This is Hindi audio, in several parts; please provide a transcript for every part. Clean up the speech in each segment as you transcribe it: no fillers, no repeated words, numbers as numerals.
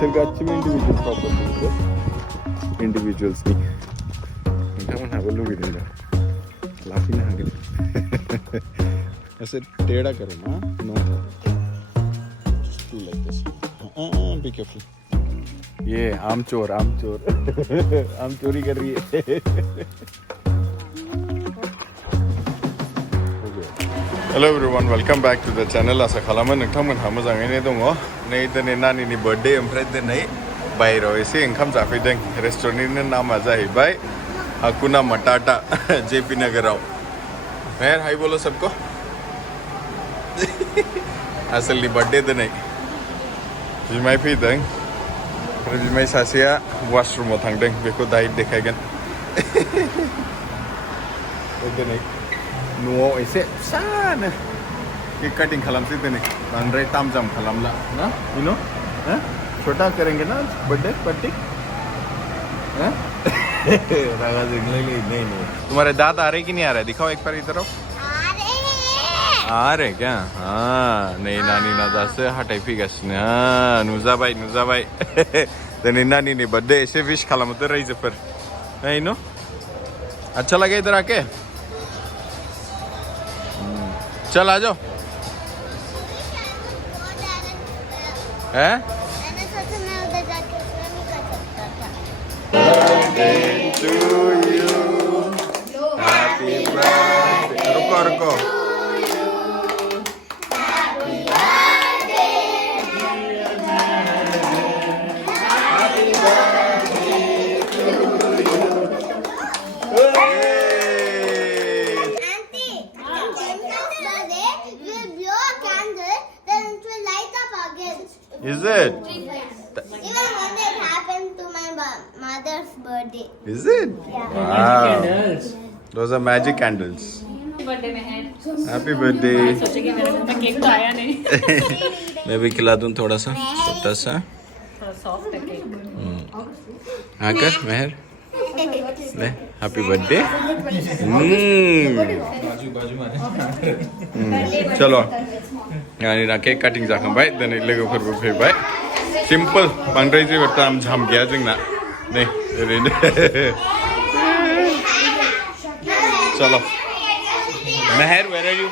बिसोर गासिबो इन्डिभिजुवेल प्रपार्टि इन्डिभिजुवेल्सनि नोंथांमोनहाबो लुबैदों दा लाफैनो हागोन एसे टेढ़ा करो ना no like this be careful ये आम चोर आम चोरी कर रही है hello everyone welcome back to the channel आसा खालामो नोंथांमोनहा मोजाङैनो दङ नै दिनै नानिनि बर्थडे ओमफ्राय दिनै बायराव एसे ओंखाम जाफैदों रेस्टुरेन्टनि नामा जाहैबाय हाकुना मटाटा जेपी नगराव मेहर हाय बोलो सबको आसलनि बर्थडे दिनै बिमाय फैदों आरो बिमाय सासेया वाशरुमाव थांदों बेखौ दायो देखायगोन दिनै न'आव एसे फिसानो केक काटिंग खालामसै दिनै बांद्राय ताम जाम खालामला ना इनो छोटा करेंगे ना बर्थडे पार्टी रागा जोंलाय नहीं तुम्हारे दांत आ रहे कि नहीं आ रहे दिखाओ एक बार इधर आ रहे क्या हाँ नहीं नानी ना दासो हाथाय फैगासिनो नुजाबाय दिनै नानीनि बर्थडे एसे विश खालामदो रायजोफोर इनो अच्छा लगे इधर आके चल आ जाओ हैं रुको Is it? Even one day it happened to my mother's birthday. Is it? Yeah. Wow. Those are magic candles. Happy birthday. सोचे कि मेरे घर में केक तो आया नहीं मैं भी खिला दूं थोड़ा सा छोटा सा थोड़ा सॉफ्ट है केक हाँ कर मेहर ले हैप्पी बर्थडे चलो यानी ना केक कटिंग जाखांबाय दिनै लोगोफोरबो फैबाय सिम्पल बांद्राय जेबो ताम झाम गैया जोंना नै ओरैनो चलो Mehar where are you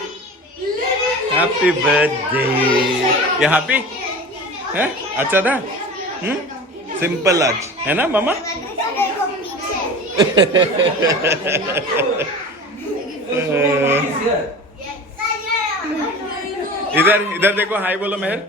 happy birthday ये हैप्पी है अच्छा था सिंपल आज है ना मामा इधर देखो हाय बोलो मेहर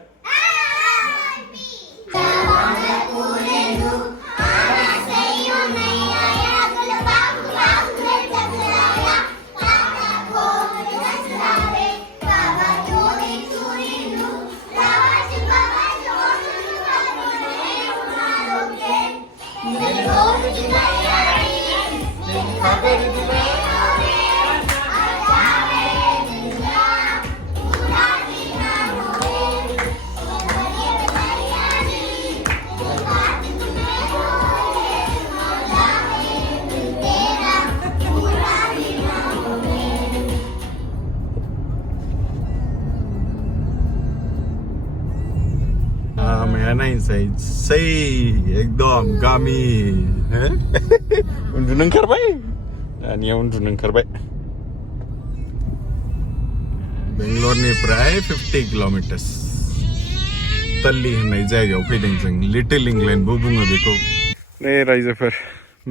सही एकदम गामि उन्दुनो ओंखारबाय दानिया उन्दुनो ओंखारबाय बेंगलरनिफ्राय 50 किल'मिटार्स तल्ली होननाय जायगायाव फैदों जों लिटिल इंलेन्डबो बुङो बेखौ नै रायजोफोर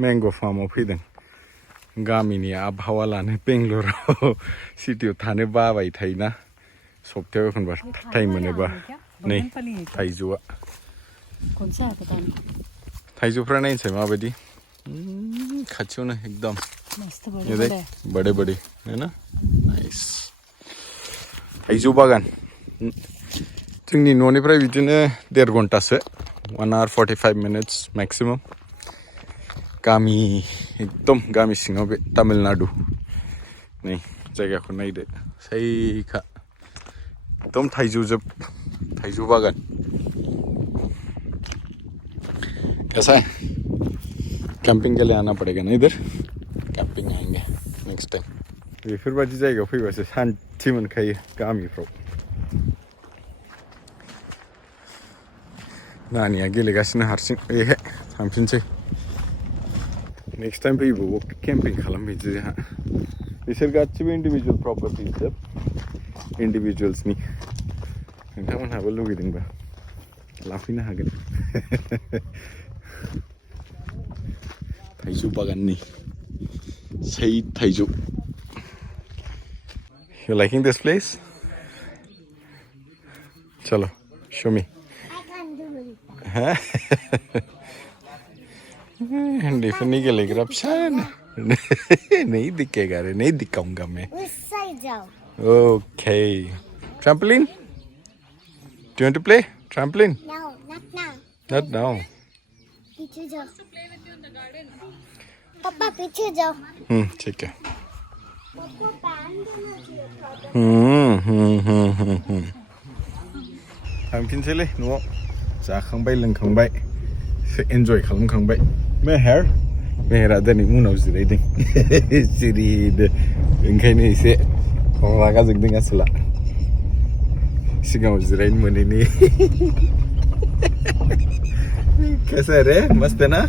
मेंग' फार्माव फैदों गामिनि आबहावा लानो बेंगलराव सिटियाव थानो बाबाय थायोना सप्तायाव एखनबा टाइम मोनोबा नै थाइजौआ थाइजौफ्रा नायनोसै माबायदि खाथियावनो एकदम बड़े बड़े है ना नाइस थाइजौ बागान जोंनि न'निफ्राय बिदिनो 1.5 घन्टासो 1 hour 45 minutes मैक्सिमम गामि एकदम गामि सिङाव बे तामिलनाडु नै जायगाखौ नायदो सैखा एकदम थाइजौ बागान कैसा है कैंपिंग के लिए आना पड़ेगा ना इधर कैंपिंग आएंगे नेक्स्ट टाइम बेफोरबायदि जायगायाव फैबासो शान्ति मोनखायो गामिफ्राव 나니야 길리가시는 하르신 예 삼신체 next time पे वो camping खालम भी जहाँ इसर का अच्छी भी individual properties जब individuals नहीं इंटा मन हाबल लोग इधर बा लाफी ना हागन थाइजू बागान नहीं सही थाइजू you liking this place चलो show me डिफनी के लेकर ऑप्शन नहीं दिखेगा रे नहीं दिखाऊंगा मैं उस साइड जाओ okay trampoline do want to play trampoline No, not now. Not now पीछे जाओ पापा पीछे जाओ ठीक है पापा पैन देना चाहिए थांफिनसैलै न'आव जाखांबाय लोंखांबाय एन्जय खालामखांबाय मेहेर मेहेरा दिनै उनाव जिरायदों सिरिदो ओंखायनो एसे रागा जोंदों आसोला सिगाङाव जिरायनो मोनैनि कैसा है रे मस्त है ना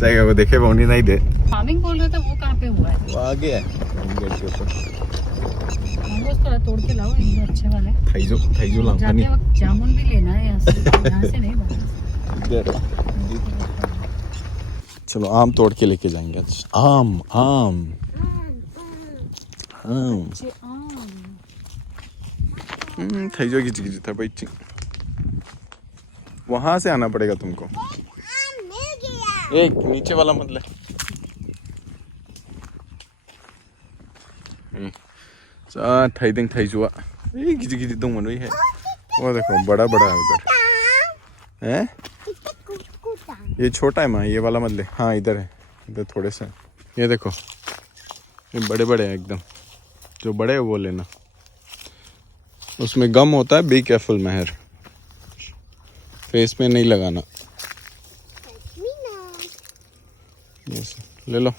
जायगा को देखे बाउनी नायदो फार्मिंग बोल रहे थे वो कहाँ पे हुआ है वो आगे है गेट के ऊपर मैंगोस थोड़ा तोड़ के लाओ ये अच्छे वाले थाइजो लांफानी जाते वक्त जामुन भी लेना है यहाँ से नहीं बना चलो आम तोड़ के लेके जाएंगे आज आम आम आम थाइजो की चिकी था भाई वहां से आना पड़ेगा तुमको मिल गया एक नीचे वाला मत ले थाइदें थाइजुआ गिजी गिजी दो मनो है वो देखो बड़ा बड़ा है उधर हैं ये छोटा है माँ ये वाला मत ले हाँ इधर है इधर थोड़े से ये देखो ये बड़े बड़े हैं एकदम जो बड़े है वो लेना उसमें गम होता है बी केयरफुल महर फेस में नहीं लगाना यस ले लो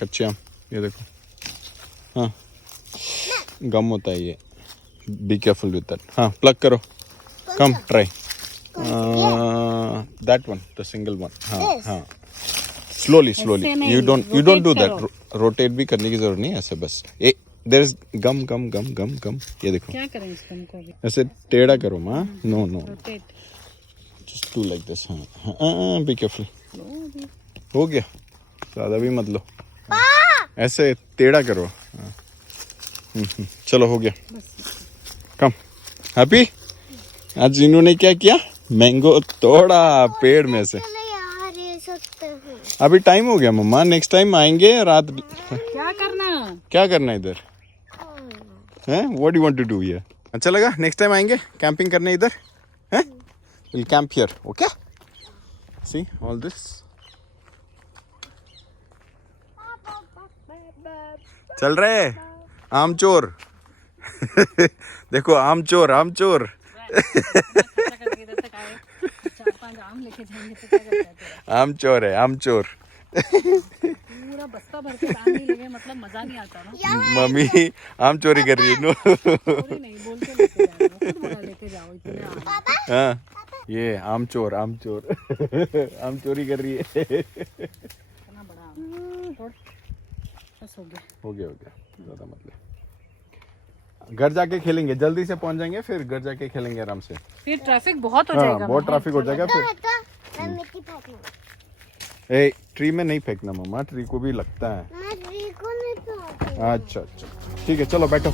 कच्चे आम ये देखो हाँ गम होता है ये बी केयरफुल विद दैट हाँ प्लग करो कम try that one the single one हाँ slowly you don't do that rotate भी करने की जरूरत नहीं ऐसे बस there is gum ये देखो क्या करें इसको हमको अभी ऐसे टेढ़ा करो माँ no rotate just do like this हाँ be careful हो गया ज़्यादा भी मत लो ऐसे टेढ़ा करो चलो हो गया कम हैप्पी आज इन्होंने क्या किया मैंगो तोड़ा पेड़ में से यार ये सकते हैं अभी टाइम हो गया मम्मा नेक्स्ट टाइम आएंगे रात क्या करना इधर हैं what you want to do here अच्छा लगा नेक्स्ट टाइम आएंगे कैंपिंग करने इधर हैं will camp here okay see all this चल रहे आम चोर देखो आम चोर आम चोर है आम चोर पूरा बस्ता भर के आम नहीं लगे मतलब मजा नहीं आता ना मम्मी आम चोरी कर रही है नो चोरी नहीं बोल के लेके जाओ खुद बोला लेके जाओ इतने आम हाँ ये आम चोर आम चोरी कर रही है इतना बड़ा आम तोड़ बस हो गया ज़्यादा मतलब घर जाके खेलेंगे जल्दी से पहुंच जाएंगे फिर घर जाके खेलेंगे आराम से फिर ट्रैफिक बहुत हो जाएगा बहुत ट्रैफिक हो जाएगा फिर मैं मिट्टी फेंकूंगा ए ट्री में नहीं फेंकना मम्मा ट्री को भी लगता है मैं ट्री को नहीं फेंकूंगा अच्छा ठीक है चलो बैठो